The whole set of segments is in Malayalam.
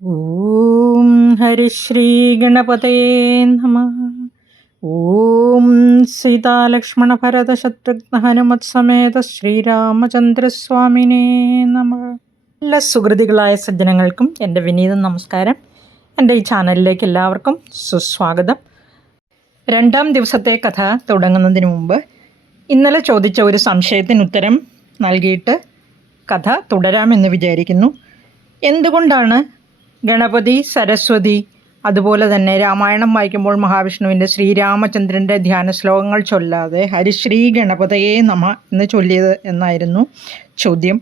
ഓം ഹരിശ്രീ ഗണപതേ നമഃ. ഓം സീതാലക്ഷ്മണ ഭരത ശത്രുഘ്ന ഹനുമത് സമേത ശ്രീരാമചന്ദ്രസ്വാമിനേ നമഃ. എല്ലാ സുഹൃതികളായ സജ്ജനങ്ങൾക്കും എൻ്റെ വിനീത നമസ്കാരം. എൻ്റെ ഈ ചാനലിലേക്ക് എല്ലാവർക്കും സുസ്വാഗതം. രണ്ടാം ദിവസത്തെ കഥ തുടങ്ങുന്നതിന് മുമ്പ് ഇന്നലെ ചോദിച്ച ഒരു സംശയത്തിന് ഉത്തരം നൽകിയിട്ട് കഥ തുടരാമെന്ന് വിചാരിക്കുന്നു. എന്തുകൊണ്ടാണ് ഗണപതി, സരസ്വതി, അതുപോലെ തന്നെ രാമായണം വായിക്കുമ്പോൾ മഹാവിഷ്ണുവിൻ്റെ ശ്രീരാമചന്ദ്രൻ്റെ ധ്യാന ശ്ലോകങ്ങൾ ചൊല്ലാതെ ഹരിശ്രീ ഗണപതയെ നമ എന്ന് ചൊല്ലിയത് എന്നായിരുന്നു ചോദ്യം.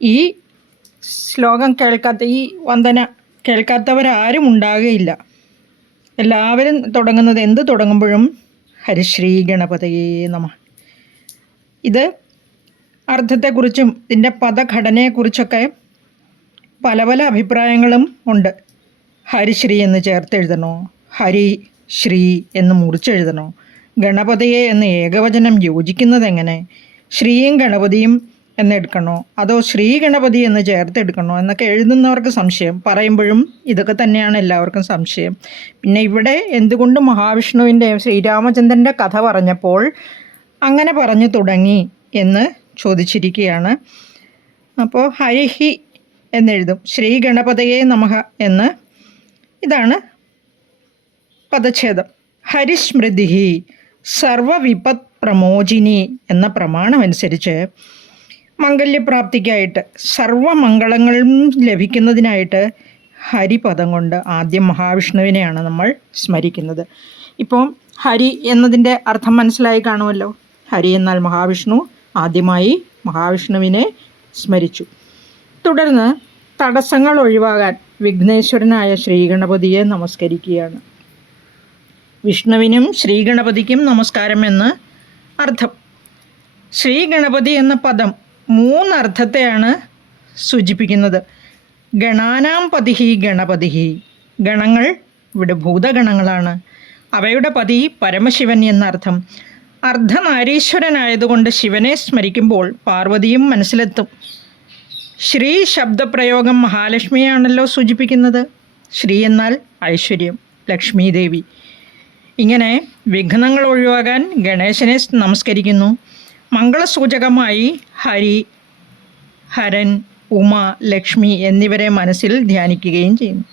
ഈ ശ്ലോകം ഈ വന്ദന കേൾക്കാത്തവരാരും ഉണ്ടാകുകയില്ല. എല്ലാവരും തുടങ്ങുന്നത് എന്ത് തുടങ്ങുമ്പോഴും ഹരിശ്രീ ഗണപതയെ നമ. ഇത് അർത്ഥത്തെക്കുറിച്ചും ഇതിൻ്റെ പദഘടനയെക്കുറിച്ചൊക്കെ പല പല അഭിപ്രായങ്ങളും ഉണ്ട്. ഹരിശ്രീ എന്ന് ചേർത്തെഴുതണോ, ഹരി ശ്രീ എന്ന് മുറിച്ചെഴുതണോ, ഗണപതിയെ എന്ന് ഏകവചനം യോജിക്കുന്നത് എങ്ങനെ, ശ്രീയും ഗണപതിയും എന്നെടുക്കണോ അതോ ശ്രീ ഗണപതി എന്ന് ചേർത്തെടുക്കണോ എന്നൊക്കെ എഴുതുന്നവർക്ക് സംശയം. പറയുമ്പോഴും ഇതൊക്കെ തന്നെയാണ് എല്ലാവർക്കും സംശയം. പിന്നെ ഇവിടെ എന്തുകൊണ്ട് മഹാവിഷ്ണുവിൻ്റെ ശ്രീരാമചന്ദ്രൻ്റെ കഥ പറഞ്ഞപ്പോൾ അങ്ങനെ പറഞ്ഞു തുടങ്ങി എന്ന് ചോദിച്ചിരിക്കുകയാണ്. അപ്പോൾ ഹരിഹി എന്നെഴുതും, ശ്രീ ഗണപതയെ നമഃ എന്ന്. ഇതാണ് പദച്ഛേദം. ഹരിസ്മൃതി സർവവിപത് പ്രമോചിനി എന്ന പ്രമാണമനുസരിച്ച് മംഗല്യപ്രാപ്തിക്കായിട്ട് സർവമംഗളങ്ങളും ലഭിക്കുന്നതിനായിട്ട് ഹരിപദം കൊണ്ട് ആദ്യം മഹാവിഷ്ണുവിനെയാണ് നമ്മൾ സ്മരിക്കുന്നത്. ഇപ്പോൾ ഹരി എന്നതിൻ്റെ അർത്ഥം മനസ്സിലായി കാണുമല്ലോ. ഹരി എന്നാൽ മഹാവിഷ്ണു. ആദ്യമായി മഹാവിഷ്ണുവിനെ സ്മരിച്ചു. തുടർന്ന് തടസ്സങ്ങൾ ഒഴിവാകാൻ വിഘ്നേശ്വരനായ ശ്രീഗണപതിയെ നമസ്കരിക്കുകയാണ്. വിഷ്ണുവിനും ശ്രീഗണപതിക്കും നമസ്കാരം എന്ന് അർത്ഥം. ശ്രീഗണപതി എന്ന പദം 3 അർത്ഥത്തെയാണ് സൂചിപ്പിക്കുന്നത്. ഗണാനാം പതിഹി ഗണപതിഹി. ഗണങ്ങൾ ഇവിടെ ഭൂതഗണങ്ങളാണ്. അവയുടെ പതി പരമശിവൻ എന്നർത്ഥം. അർദ്ധനാരീശ്വരനായതുകൊണ്ട് ശിവനെ സ്മരിക്കുമ്പോൾ പാർവതിയും മനസ്സിലെത്തും. ശ്രീ ശബ്ദപ്രയോഗം മഹാലക്ഷ്മിയാണല്ലോ സൂചിപ്പിക്കുന്നത്. ശ്രീ എന്നാൽ ഐശ്വര്യം, ലക്ഷ്മി ദേവി. ഇങ്ങനെ വിഘ്നങ്ങൾ ഒഴിവാകാൻ ഗണേശനെ നമസ്കരിക്കുന്നു. മംഗളസൂചകമായി ഹരി, ഹരൻ, ഉമ, ലക്ഷ്മി എന്നിവരെ മനസ്സിൽ ധ്യാനിക്കുകയും ചെയ്യുന്നു.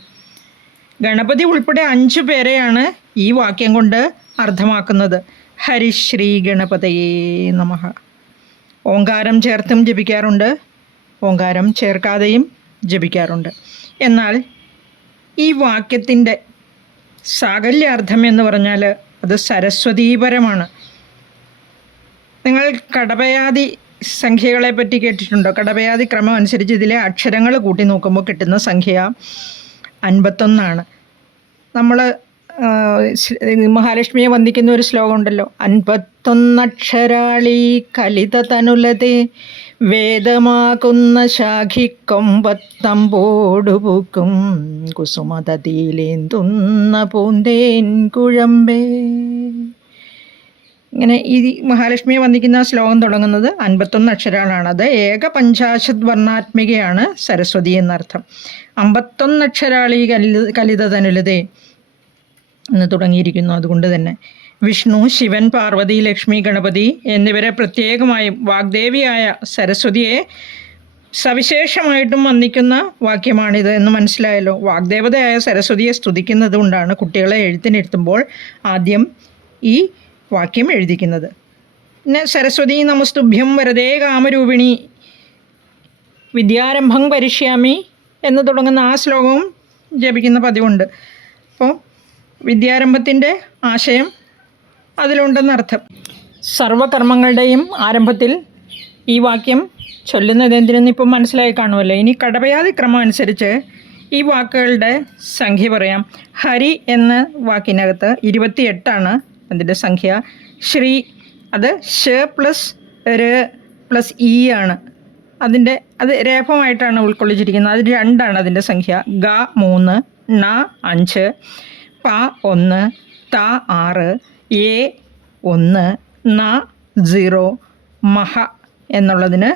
ഗണപതി ഉൾപ്പെടെ 5 പേരെയാണ് ഈ വാക്യം കൊണ്ട് അർത്ഥമാക്കുന്നത്. ഹരിശ്രീ ഗണപതയേ നമഃ. ഓങ്കാരം ചേർത്തും ജപിക്കാറുണ്ട്, ഓങ്കാരം ചേർക്കാതെയും ജപിക്കാറുണ്ട്. എന്നാൽ ഈ വാക്യത്തിൻ്റെ സാകല്യാർത്ഥം എന്ന് പറഞ്ഞാൽ അത് സരസ്വതീപരമാണ്. നിങ്ങൾ കടപയാതി സംഖ്യകളെ പറ്റി കേട്ടിട്ടുണ്ടോ? കടപയാതി ക്രമം അനുസരിച്ച് ഇതിലെ അക്ഷരങ്ങൾ കൂട്ടി നോക്കുമ്പോൾ കിട്ടുന്ന സംഖ്യ 51. നമ്മൾ മഹാലക്ഷ്മിയെ വന്ദിക്കുന്ന ഒരു ശ്ലോകം ഉണ്ടല്ലോ, 51 അക്ഷരാളി കലിത തനുലതേ വേദമാകുന്ന ശാഖിക്കൊമ്പത്തമ്പോടുപൂക്കും കുസുമതീലേന്തുന്ന പൂന്തേൻ കുഴമ്പേ. ഇങ്ങനെ ഈ മഹാലക്ഷ്മിയെ വന്ദിക്കുന്ന ശ്ലോകം തുടങ്ങുന്നത് 51 അക്ഷരങ്ങളാണ്. അത് ഏകപഞ്ചാശത് വർണ്ണാത്മികയാണ് സരസ്വതി എന്നർത്ഥം. 51 അക്ഷരാളി കലിത തനുലതേ എന്ന് തുടങ്ങിയിരിക്കുന്നു. അതുകൊണ്ട് തന്നെ വിഷ്ണു, ശിവൻ, പാർവതി, ലക്ഷ്മി, ഗണപതി എന്നിവരെ പ്രത്യേകമായും വാഗ്ദേവിയായ സരസ്വതിയെ സവിശേഷമായിട്ടും വന്ദിക്കുന്ന വാക്യമാണിത് എന്ന് മനസ്സിലായല്ലോ. വാഗ്ദേവതയായ സരസ്വതിയെ സ്തുതിക്കുന്നത് കൊണ്ടാണ് കുട്ടികളെ എഴുത്തിനിരുത്തുമ്പോൾ ആദ്യം ഈ വാക്യം എഴുതിക്കുന്നത്. പിന്നെ സരസ്വതി നമസ്തുഭ്യം വരദേ കാമരൂപിണി വിദ്യാരംഭം കരിഷ്യാമി എന്ന് തുടങ്ങുന്ന ആ ശ്ലോകവും ജപിക്കുന്ന പതിവുണ്ട്. അപ്പോൾ വിദ്യാരംഭത്തിൻ്റെ ആശയം അതിലുണ്ടെന്നർത്ഥം. സർവകർമ്മങ്ങളുടെയും ആരംഭത്തിൽ ഈ വാക്യം ചൊല്ലുന്നത് എന്തിനെന്ന് ഇപ്പം മനസ്സിലായി കാണുമല്ലോ. ഇനി കടപയാതി ക്രമം അനുസരിച്ച് ഈ വാക്കുകളുടെ സംഖ്യ പറയാം. ഹരി എന്ന വാക്കിനകത്ത് 28 അതിൻ്റെ സംഖ്യ. ശ്രീ അത് ഷ പ്ലസ് ര പ്ലസ് ഇ ആണ്. അത് രേഫമായിട്ടാണ് ഉൾക്കൊള്ളിച്ചിരിക്കുന്നത്. അത് 2 അതിൻ്റെ സംഖ്യ. ഗ 3, ണ 5, പ 1, ത 6, എ 1, ന 0, മഹ എന്നുള്ളതിന്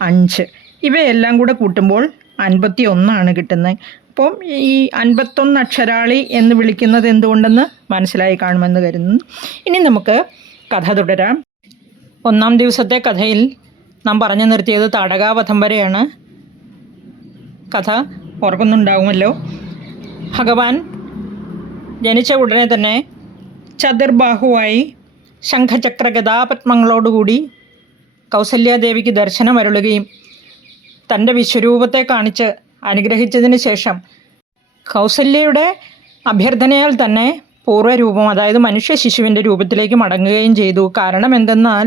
5. ഇവയെല്ലാം കൂടെ കൂട്ടുമ്പോൾ 51 കിട്ടുന്നത്. അപ്പം ഈ 51 അക്ഷരാളി എന്ന് വിളിക്കുന്നത് എന്തുകൊണ്ടെന്ന് മനസ്സിലായി കാണുമെന്ന് കരുതുന്നു. ഇനി നമുക്ക് കഥ തുടരാം. 1-ാം ദിവസത്തെ കഥയിൽ നാം പറഞ്ഞു നിർത്തിയത് താടകാവധം വരെയാണ്. കഥ ഓർക്കുന്നുണ്ടാകുമല്ലോ. ഭഗവാൻ ജനിച്ച ഉടനെ തന്നെ ചതുർബാഹുവായി ശംഖചക്ര ഗദാപത്മങ്ങളോടുകൂടി കൗസല്യാദേവിക്ക് ദർശനം അരുളുകയും തൻ്റെ വിശ്വരൂപത്തെ കാണിച്ച് അനുഗ്രഹിച്ചതിന് ശേഷം കൗസല്യയുടെ അഭ്യർത്ഥനയാൽ തന്നെ പൂർവ്വരൂപം, അതായത് മനുഷ്യ ശിശുവിൻ്റെ രൂപത്തിലേക്ക് മടങ്ങുകയും ചെയ്തു. കാരണം എന്തെന്നാൽ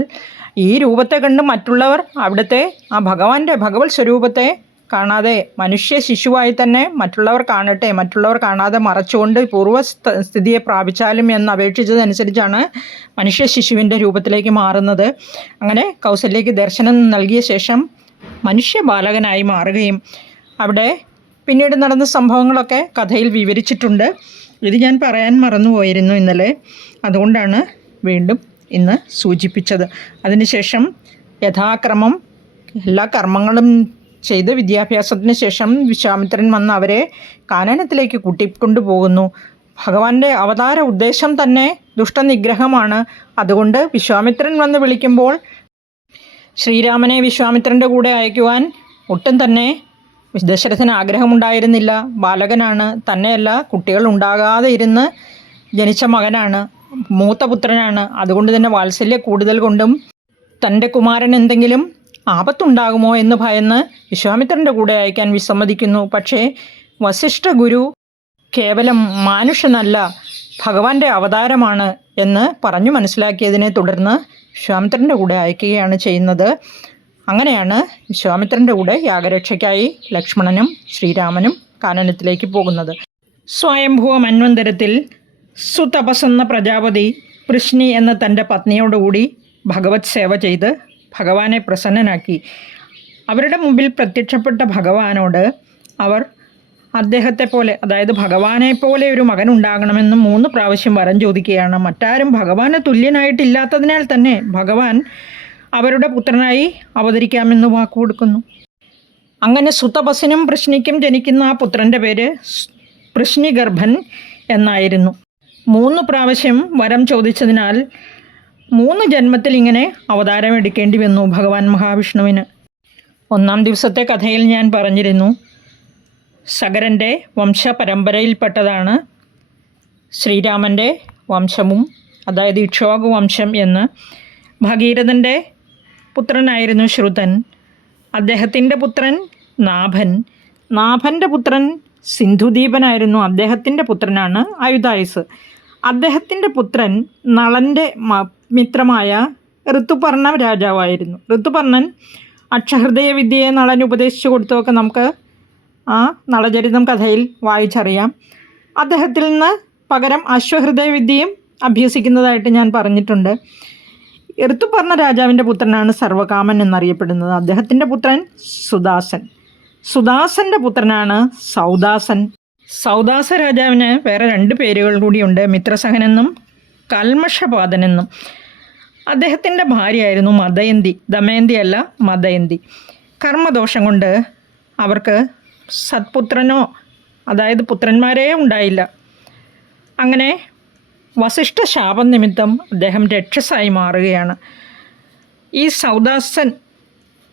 ഈ രൂപത്തെ കണ്ട് മറ്റുള്ളവർ അവിടുത്തെ ആ ഭഗവത് സ്വരൂപത്തെ കാണാതെ മനുഷ്യ ശിശുവായി തന്നെ മറ്റുള്ളവർ കാണട്ടെ, മറ്റുള്ളവർ കാണാതെ മറച്ചുകൊണ്ട് പൂർവ്വസ്ഥിതിയെ പ്രാപിച്ചാലും എന്ന് അപേക്ഷിച്ചതനുസരിച്ചാണ് മനുഷ്യ ശിശുവിൻ്റെ രൂപത്തിലേക്ക് മാറുന്നത്. അങ്ങനെ കൗസല്യയ്ക്ക് ദർശനം നൽകിയ ശേഷം മനുഷ്യ ബാലകനായി മാറുകയും അവിടെ പിന്നീട് നടന്ന സംഭവങ്ങളൊക്കെ കഥയിൽ വിവരിച്ചിട്ടുണ്ട്. ഇത് ഞാൻ പറയാൻ മറന്നുപോയിരുന്നു ഇന്നലെ, അതുകൊണ്ടാണ് വീണ്ടും ഇന്ന് സൂചിപ്പിച്ചത്. അതിനുശേഷം യഥാക്രമം എല്ലാ കർമ്മങ്ങളും ചെയ്ത് വിദ്യാഭ്യാസത്തിന് ശേഷം വിശ്വാമിത്രൻ വന്ന് അവരെ കാനനത്തിലേക്ക് കൂട്ടിക്കൊണ്ടുപോകുന്നു. ഭഗവാന്റെ അവതാര ഉദ്ദേശം തന്നെ ദുഷ്ടനിഗ്രഹമാണ്. അതുകൊണ്ട് വിശ്വാമിത്രൻ വന്ന് വിളിക്കുമ്പോൾ ശ്രീരാമനെ വിശ്വാമിത്രൻ്റെ കൂടെ അയക്കുവാൻ ഒട്ടും തന്നെ ദശരഥന് ആഗ്രഹമുണ്ടായിരുന്നില്ല. ബാലകനാണ്, തന്നെയല്ല കുട്ടികൾ ഉണ്ടാകാതെ ഇരുന്ന് ജനിച്ച മകനാണ്, മൂത്ത പുത്രനാണ്. അതുകൊണ്ട് തന്നെ വാത്സല്യ കൂടുതൽ കൊണ്ടും തൻ്റെ കുമാരൻ എന്തെങ്കിലും ആപത്തുണ്ടാകുമോ എന്ന് ഭയന്ന് വിശ്വാമിത്രൻ്റെ കൂടെ അയക്കാൻ വിസമ്മതിക്കുന്നു. പക്ഷേ വസിഷ്ഠ ഗുരു കേവലം മാനുഷനല്ല, ഭഗവാന്റെ അവതാരമാണ് എന്ന് പറഞ്ഞു മനസ്സിലാക്കിയതിനെ തുടർന്ന് വിശ്വാമിത്രൻ്റെ കൂടെ അയക്കുകയാണ് ചെയ്യുന്നത്. അങ്ങനെയാണ് വിശ്വാമിത്രൻ്റെ കൂടെ യാഗരക്ഷയ്ക്കായി ലക്ഷ്മണനും ശ്രീരാമനും കാനനത്തിലേക്ക് പോകുന്നത്. സ്വയംഭുവ മന്വന്തരത്തിൽ സുതപസ്സെന്ന പ്രജാപതി പൃശ്നി എന്ന തൻ്റെ പത്നിയോടുകൂടി ഭഗവത് സേവ ചെയ്ത് ഭഗവാനെ പ്രസന്നനാക്കി. അവരുടെ മുമ്പിൽ പ്രത്യക്ഷപ്പെട്ട ഭഗവാനോട് അവർ അദ്ദേഹത്തെ പോലെ, അതായത് ഭഗവാനെ പോലെ ഒരു മകൻ ഉണ്ടാകണമെന്ന് 3 പ്രാവശ്യം വരം ചോദിക്കുകയാണ്. മറ്റാരും ഭഗവാന് തുല്യനായിട്ടില്ലാത്തതിനാൽ തന്നെ ഭഗവാൻ അവരുടെ പുത്രനായി അവതരിക്കാമെന്ന് വാക്കു കൊടുക്കുന്നു. അങ്ങനെ സുതപസ്സിനും പൃശ്നിക്കും ജനിക്കുന്ന ആ പുത്രൻ്റെ പേര് പൃശ്നിഗർഭൻ എന്നായിരുന്നു. 3 പ്രാവശ്യം വരം ചോദിച്ചതിനാൽ 3 ജന്മത്തിൽ ഇങ്ങനെ അവതാരം എടുക്കേണ്ടി വന്നു ഭഗവാൻ മഹാവിഷ്ണുവിന്. 1-ാം ദിവസത്തെ കഥയിൽ ഞാൻ പറഞ്ഞിരുന്നു, സഗരൻ്റെ വംശപരമ്പരയിൽപ്പെട്ടതാണ് ശ്രീരാമൻ്റെ വംശവും, അതായത് ഇക്ഷ്വാകു വംശം എന്ന്. ഭഗീരഥൻ്റെ പുത്രനായിരുന്നു ശ്രുതൻ. അദ്ദേഹത്തിൻ്റെ പുത്രൻ നാഭൻ. നാഭൻ്റെ പുത്രൻ സിന്ധുദീപനായിരുന്നു. അദ്ദേഹത്തിൻ്റെ പുത്രനാണ് അയുധായുസ്. അദ്ദേഹത്തിൻ്റെ പുത്രൻ നളൻ്റെ മിത്രമായ ഋതുപർണ രാജാവായിരുന്നു. ഋതുപർണൻ അക്ഷഹൃദയ വിദ്യയെ നളൻ ഉപദേശിച്ചു കൊടുത്തതൊക്കെ നമുക്ക് ആ നളചരിതം കഥയിൽ വായിച്ചറിയാം. അദ്ദേഹത്തിൽ നിന്ന് പകരം അശ്വഹൃദയ വിദ്യയും അഭ്യസിക്കുന്നതായിട്ട് ഞാൻ പറഞ്ഞിട്ടുണ്ട്. ഋതുപർണ രാജാവിൻ്റെ പുത്രനാണ് സർവകാമൻ എന്നറിയപ്പെടുന്നത്. അദ്ദേഹത്തിൻ്റെ പുത്രൻ സുദാസൻ. സുദാസൻ്റെ പുത്രനാണ് സൗദാസൻ. സൗദാസ രാജാവിന് വേറെ 2 പേരുകൾ കൂടിയുണ്ട്, മിത്രസഹനെന്നും കൽമഷപാതനെന്നും. അദ്ദേഹത്തിൻ്റെ ഭാര്യയായിരുന്നു മദയന്തി. ദമയന്തി അല്ല, മദയന്തി. കർമ്മദോഷം കൊണ്ട് അവർക്ക് സത്പുത്രനോ, അതായത് പുത്രന്മാരേ ഉണ്ടായില്ല. അങ്ങനെ വസിഷ്ഠ ശാപം നിമിത്തം അദ്ദേഹം രക്ഷസായി മാറുകയാണ്. ഈ സൗദാസൻ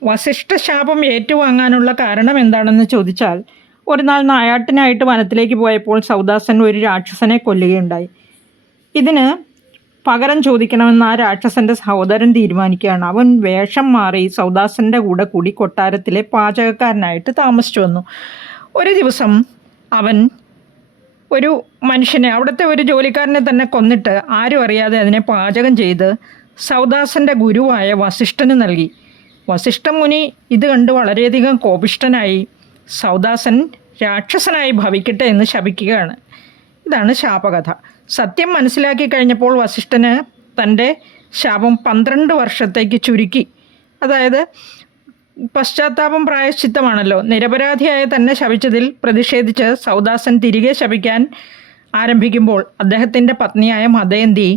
വസിഷ്ഠ ശാപം ഏറ്റുവാങ്ങാനുള്ള കാരണം എന്താണെന്ന് ചോദിച്ചാൽ, ഒരു നാൾ നായാട്ടിനായിട്ട് വനത്തിലേക്ക് പോയപ്പോൾ സൗദാസൻ ഒരു രാക്ഷസനെ കൊല്ലുകയുണ്ടായി. ഇതിന് പകരം ചോദിക്കണമെന്ന് ആ രാക്ഷസൻ്റെ സഹോദരൻ തീരുമാനിക്കുകയാണ്. അവൻ വേഷം മാറി സൗദാസൻ്റെ കൂടെ കൂടി കൊട്ടാരത്തിലെ പാചകക്കാരനായിട്ട് താമസിച്ചു വന്നു. ഒരു ദിവസം അവൻ ഒരു മനുഷ്യനെ, അവിടുത്തെ ഒരു ജോലിക്കാരനെ തന്നെ കൊന്നിട്ട് ആരും അറിയാതെ അതിനെ പാചകം ചെയ്ത് സൗദാസൻ്റെ ഗുരുവായ വസിഷ്ഠന് നൽകി. വസിഷ്ഠ മുനി ഇത് കണ്ട് വളരെയധികം കോപിഷ്ഠനായി സൗദാസൻ രാക്ഷസനായി ഭവിക്കട്ടെ എന്ന് ശപിക്കുകയാണ്. ഇതാണ് ശാപകഥ. സത്യം മനസ്സിലാക്കി കഴിഞ്ഞപ്പോൾ വസിഷ്ഠന് തൻ്റെ ശാപം 12 വർഷത്തേക്ക് ചുരുക്കി. അതായത് പശ്ചാത്താപം പ്രായശ്ചിത്തമാണല്ലോ. നിരപരാധിയായ തന്നെ ശപിച്ചതിൽ പ്രതിഷേധിച്ച് സൗദാസൻ തിരികെ ശപിക്കാൻ ആരംഭിക്കുമ്പോൾ അദ്ദേഹത്തിൻ്റെ പത്നിയായ മദയന്തി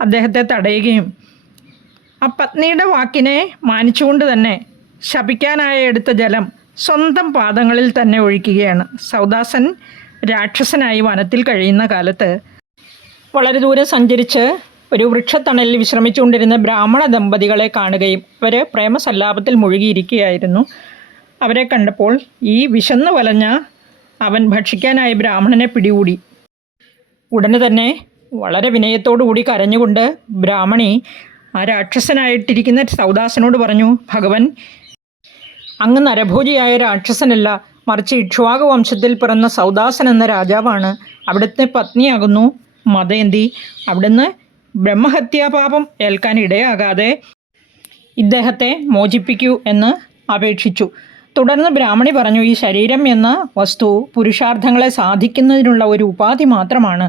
അദ്ദേഹത്തെ തടയുകയും ആ പത്നിയുടെ വാക്കിനെ മാനിച്ചുകൊണ്ട് തന്നെ ശപിക്കാനായി എടുത്ത ജലം സ്വന്തം പാദങ്ങളിൽ തന്നെ ഒഴിക്കുകയാണ്. സൗദാസൻ രാക്ഷസനായി വനത്തിൽ കഴിയുന്ന കാലത്ത് വളരെ ദൂരം സഞ്ചരിച്ച് ഒരു വൃക്ഷത്തണലിൽ വിശ്രമിച്ചുകൊണ്ടിരുന്ന ബ്രാഹ്മണ ദമ്പതികളെ കാണുകയും അവർ പ്രേമസല്ലാപത്തിൽ മുഴുകിയിരിക്കുകയായിരുന്നു. അവരെ കണ്ടപ്പോൾ ഈ വിശന്നു വലഞ്ഞ അവൻ ഭക്ഷിക്കാനായി ബ്രാഹ്മണനെ പിടികൂടി. ഉടനെ തന്നെ വളരെ വിനയത്തോടുകൂടി കരഞ്ഞുകൊണ്ട് ബ്രാഹ്മണി ആ രാക്ഷസനായിട്ടിരിക്കുന്ന സൗദാസനോട് പറഞ്ഞു, ഭഗവൻ, അങ്ങ് നരഭോജിയായ രാക്ഷസനല്ല, മറിച്ച് ഇക്ഷ്വാകു വംശത്തിൽ പിറന്ന സൗദാസൻ എന്ന രാജാവാണ്. അവിടുത്തെ പത്നിയാകുന്നു മദയന്തി. അവിടുന്ന് ബ്രഹ്മഹത്യാപാപം ഏൽക്കാൻ ഇടയാകാതെ ഇദ്ദേഹത്തെ മോചിപ്പിക്കൂ എന്ന് അപേക്ഷിച്ചു. തുടർന്ന് ബ്രാഹ്മണി പറഞ്ഞു, ഈ ശരീരം എന്ന വസ്തു പുരുഷാർത്ഥങ്ങളെ സാധിക്കുന്നതിനുള്ള ഒരു ഉപാധി മാത്രമാണ്.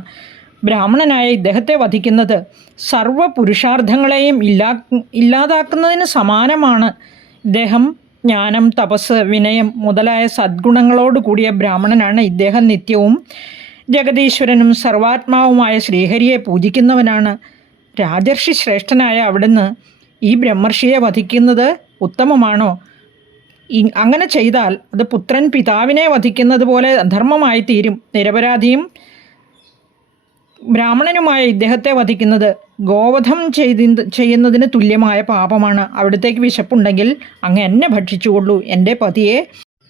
ബ്രാഹ്മണനായ ഇദ്ദേഹത്തെ വധിക്കുന്നത് സർവ്വ പുരുഷാർത്ഥങ്ങളെയും ഇല്ലാതാക്കുന്നതിന് സമാനമാണ്. ഇദ്ദേഹം ജ്ഞാനം, തപസ്, വിനയം മുതലായ സദ്ഗുണങ്ങളോട് കൂടിയ ബ്രാഹ്മണനാണ്. ഇദ്ദേഹം നിത്യവും ജഗദീശ്വരനും സർവാത്മാവുമായ ശ്രീഹരിയെ പൂജിക്കുന്നവനാണ്. രാജർഷി ശ്രേഷ്ഠനായ അവിടുന്ന് ഈ ബ്രഹ്മർഷിയെ വധിക്കുന്നത് ഉത്തമമാണോ? അങ്ങനെ ചെയ്താൽ അത് പുത്രൻ പിതാവിനെ വധിക്കുന്നത് പോലെ അധർമ്മമായി തീരും. നിരപരാധിയും ബ്രാഹ്മണനുമായ ഇദ്ദേഹത്തെ വധിക്കുന്നത് ഗോവധം ചെയ്യുന്നതിന് തുല്യമായ പാപമാണ്. അവിടത്തേക്ക് വിശപ്പുണ്ടെങ്കിൽ അങ്ങ് എന്നെ ഭക്ഷിച്ചുകൊള്ളൂ. എൻ്റെ പതിയെ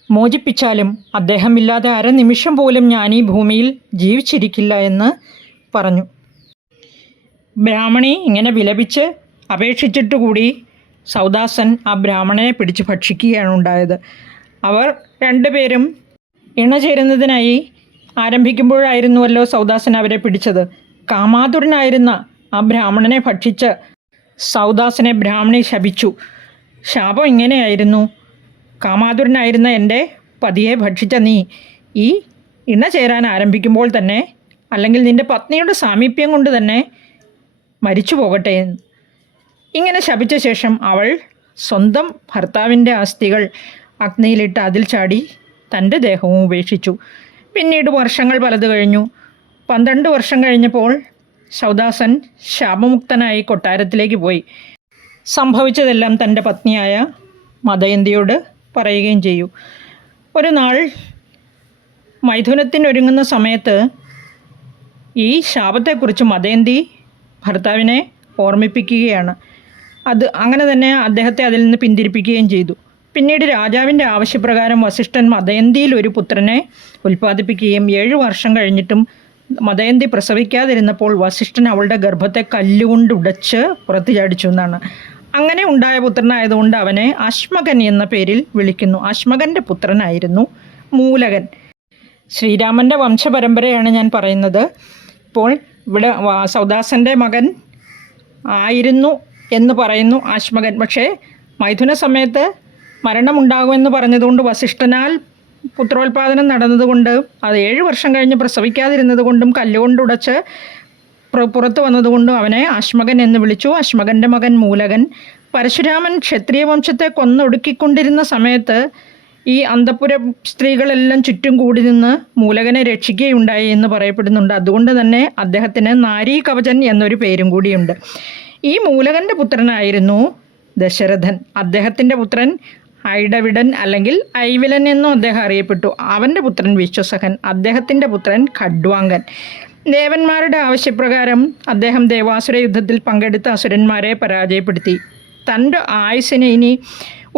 മോചിപ്പിച്ചാലും അദ്ദേഹമില്ലാതെ അരനിമിഷം പോലും ഞാൻ ഈ ഭൂമിയിൽ ജീവിച്ചിരിക്കില്ല എന്ന് പറഞ്ഞു. ബ്രാഹ്മണി ഇങ്ങനെ വിലപിച്ച് അപേക്ഷിച്ചിട്ടുകൂടി സൗദാസൻ ആ ബ്രാഹ്മണനെ പിടിച്ച് ഭക്ഷിക്കുകയാണ് ഉണ്ടായത്. അവർ രണ്ടുപേരും ഇണചേരുന്നതിനായി ആരംഭിക്കുമ്പോഴായിരുന്നുവല്ലോ സൗദാസൻ അവരെ പിടിച്ചത്. കാമാതുരനായിരുന്ന ആ ബ്രാഹ്മണനെ ഭക്ഷിച്ച് സൗദാസനെ ബ്രാഹ്മണി ശപിച്ചു. ശാപം ഇങ്ങനെയായിരുന്നു, കാമാതുരനായിരുന്ന എൻ്റെ പതിയെ ഭക്ഷിച്ച നീ ഈ ഇണ ചേരാൻ ആരംഭിക്കുമ്പോൾ തന്നെ, അല്ലെങ്കിൽ നിൻ്റെ പത്നിയുടെ സാമീപ്യം കൊണ്ട് തന്നെ മരിച്ചു പോകട്ടെ എന്ന്. ഇങ്ങനെ ശപിച്ച ശേഷം അവൾ സ്വന്തം ഭർത്താവിൻ്റെ അസ്ഥികൾ അഗ്നിയിലിട്ട് അതിൽ ചാടി തൻ്റെ ദേഹവും ഉപേക്ഷിച്ചു. പിന്നീട് വർഷങ്ങൾ പലത് കഴിഞ്ഞു. 12 വർഷം കഴിഞ്ഞപ്പോൾ സൗദാസൻ ശാപമുക്തനായി കൊട്ടാരത്തിലേക്ക് പോയി. സംഭവിച്ചതെല്ലാം തൻ്റെ പത്നിയായ മദയന്തിയോട് പറയുകയും ചെയ്തു. ഒരു നാൾ മൈഥുനത്തിനൊരുങ്ങുന്ന സമയത്ത് ഈ ശാപത്തെക്കുറിച്ച് മദയന്തി ഭർത്താവിനെ ഓർമ്മിപ്പിക്കുകയാണ്. അങ്ങനെ തന്നെ അദ്ദേഹത്തെ അതിൽ നിന്ന് പിന്തിരിപ്പിക്കുകയും ചെയ്തു. പിന്നീട് രാജാവിൻ്റെ ആവശ്യപ്രകാരം വസിഷ്ഠൻ മദയന്തിയിൽ ഒരു പുത്രനെ ഉൽപ്പാദിപ്പിക്കുകയും 7 വർഷം കഴിഞ്ഞിട്ടും മദയന്തി പ്രസവിക്കാതിരുന്നപ്പോൾ വസിഷ്ഠൻ അവളുടെ ഗർഭത്തെ കല്ലുകൊണ്ട് ഉടച്ച് പുറത്തു ചാടിച്ചു എന്നാണ്. അങ്ങനെ ഉണ്ടായ പുത്രനായതുകൊണ്ട് അവനെ അശ്മകൻ എന്ന പേരിൽ വിളിക്കുന്നു. അശ്മകൻ്റെ പുത്രനായിരുന്നു മൂലകൻ. ശ്രീരാമൻ്റെ വംശപരമ്പരയാണ് ഞാൻ പറയുന്നത്. ഇപ്പോൾ ഇവിടെ സൗദാസൻ്റെ മകൻ ആയിരുന്നു എന്ന് പറയുന്നു അശ്മകൻ. പക്ഷേ മൈഥുന സമയത്ത് മരണമുണ്ടാകുമെന്ന് പറഞ്ഞതുകൊണ്ട് വസിഷ്ഠനാൽ പുത്രോത്പാദനം നടന്നതുകൊണ്ട് അത് 7 വർഷം കഴിഞ്ഞ് പ്രസവിക്കാതിരുന്നത് കൊണ്ടും കല്ലുകൊണ്ട് ഉടച്ച് പുറത്തു വന്നതുകൊണ്ടും അവനെ അശ്മകൻ എന്ന് വിളിച്ചു. അശ്മകൻ്റെ മകൻ മൂലകൻ. പരശുരാമൻ ക്ഷത്രിയ വംശത്തെ കൊന്നൊടുക്കിക്കൊണ്ടിരുന്ന സമയത്ത് ഈ അന്തഃപുര സ്ത്രീകളെല്ലാം ചുറ്റും കൂടി നിന്ന് മൂലകനെ രക്ഷിക്കുകയുണ്ടായി എന്ന് പറയപ്പെടുന്നുണ്ട്. അതുകൊണ്ട് തന്നെ അദ്ദേഹത്തിന് നാരീ കവചൻ എന്നൊരു പേരും കൂടിയുണ്ട്. ഈ മൂലകൻ്റെ പുത്രനായിരുന്നു ദശരഥൻ. അദ്ദേഹത്തിൻ്റെ പുത്രൻ ഐഡവിഡൻ അല്ലെങ്കിൽ ഐവിലൻ എന്നും അദ്ദേഹം അറിയപ്പെട്ടു. അവൻ്റെ പുത്രൻ വിശ്വസഹൻ. അദ്ദേഹത്തിൻ്റെ പുത്രൻ ഖഡ്വാങ്കൻ. ദേവന്മാരുടെ ആവശ്യപ്രകാരം അദ്ദേഹം ദേവാസുര യുദ്ധത്തിൽ പങ്കെടുത്ത അസുരന്മാരെ പരാജയപ്പെടുത്തി. തൻ്റെ ആയുസ്സിന് ഇനി